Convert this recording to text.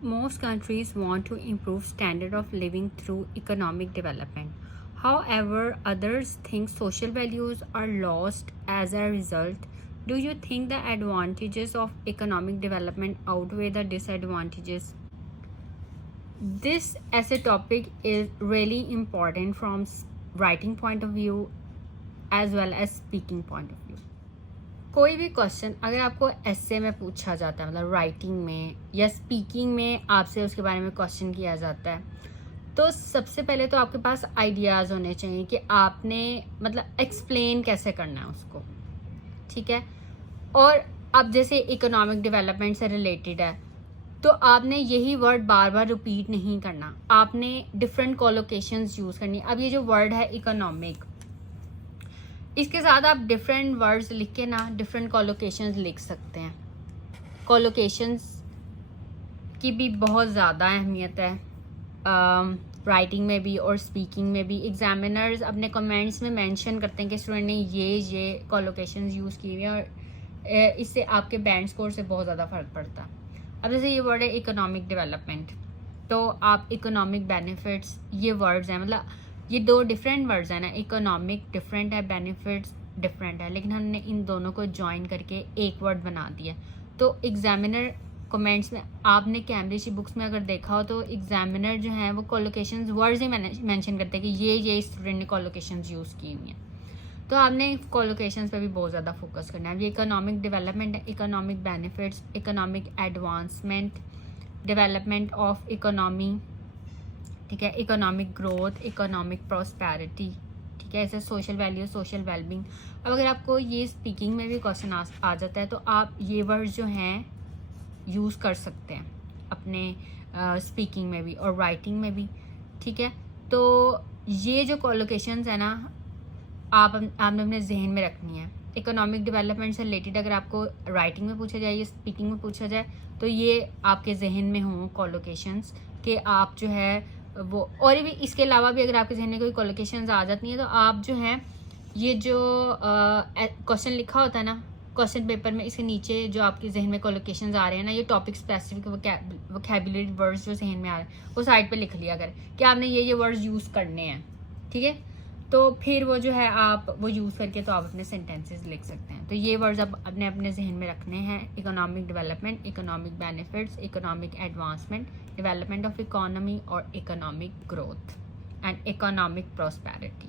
Most countries want to improve standard of living through economic development. However, others think social values are lost as a result. Do you think the advantages of economic development outweigh the disadvantages? This as a topic is really important from writing point of view as well as speaking point of view. कोई भी question अगर आपको एसे में पूछा जाता है, मतलब writing में या स्पीकिंग में आपसे उसके बारे में क्वेश्चन किया जाता है, तो सबसे पहले तो आपके पास आइडियाज़ होने चाहिए कि आपने मतलब एक्सप्लेन कैसे करना है उसको, ठीक है। और अब जैसे इकोनॉमिक डेवलपमेंट से रिलेटेड है, तो आपने यही वर्ड बार बार रिपीट नहीं करना, आपने डिफरेंट कोलोकेशंस यूज़ करनी। अब ये जो वर्ड है इकोनॉमिक, इसके साथ आप डिफरेंट वर्ड्स लिख के ना डिफरेंट कोलोकेशंस लिख सकते हैं। कोलोकेशंस की भी बहुत ज़्यादा अहमियत है राइटिंग में भी और स्पीकिंग में भी। एग्जामिनर्स अपने कमेंट्स में मेंशन करते हैं कि स्टूडेंट ने ये कोलोकेशंस यूज़ की हुई है, और इससे आपके बैंड स्कोर से बहुत ज़्यादा फ़र्क पड़ता है। अब जैसे ये वर्ड है इकोनॉमिक डेवलपमेंट, तो आप इकोनॉमिक बेनिफिट्स, ये वर्ड्स हैं, मतलब ये दो डिफरेंट वर्ड्स हैं ना, इकोनॉमिक डिफरेंट है, बेनिफिट्स डिफरेंट है, लेकिन हमने इन दोनों को ज्वाइन करके एक वर्ड बना दिया। तो एग्जामिनर कमेंट्स में, आपने कैम्ब्रिज की बुक्स में अगर देखा हो तो एग्जामिनर जो है वो कोलोकेशंस वर्ड्स ही मेंशन करते हैं कि ये स्टूडेंट ने कोलोकेशंस यूज़ की हुई हैं। तो आपने कोलोकेशंस पे भी बहुत ज़्यादा फोकस करना है। ये इकोनॉमिक डेवलपमेंट है, economic benefits, economic advancement, development of economy, ठीक है, इकोनॉमिक ग्रोथ, इकोनॉमिक प्रॉस्पेरिटी, ठीक है, ऐसे सोशल वैल्यू, सोशल वेलबींग। अब अगर आपको ये स्पीकिंग में भी क्वेश्चन आ जाता है तो आप ये वर्ड जो हैं यूज़ कर सकते हैं अपने स्पीकिंग में भी और राइटिंग में भी, ठीक है। तो ये जो कोलोकेशंस है ना, आपने अपने जहन में रखनी है। इकोनॉमिक डेवलपमेंट से रिलेटेड अगर आपको राइटिंग में पूछा जाए या स्पीकिंग में पूछा जाए तो ये आपके जहन में हों कोलोकेशंस, कि आप जो है वो, और भी इसके अलावा भी अगर आपके जहन में कोई कोलोकेशंस आ जाती हैं तो आप जो है ये जो क्वेश्चन लिखा होता है ना क्वेश्चन पेपर में, इसके नीचे जो आपके जहन में कोलोकेशंस आ रहे हैं ना, ये टॉपिक स्पेसिफिक वोकैबुलरी वर्ड्स जो जहन में आ रहे हैं वो साइड पे लिख लिया करें कि आपने ये वर्ड्स यूज़ करने हैं, ठीक है। तो फिर वो जो है आप वो यूज़ करके तो आप अपने सेंटेंसेस लिख सकते हैं। तो ये वर्ड्स आप अपने अपने जहन में रखने हैं, economic development, economic benefits, economic advancement, development of economy और economic growth and economic prosperity.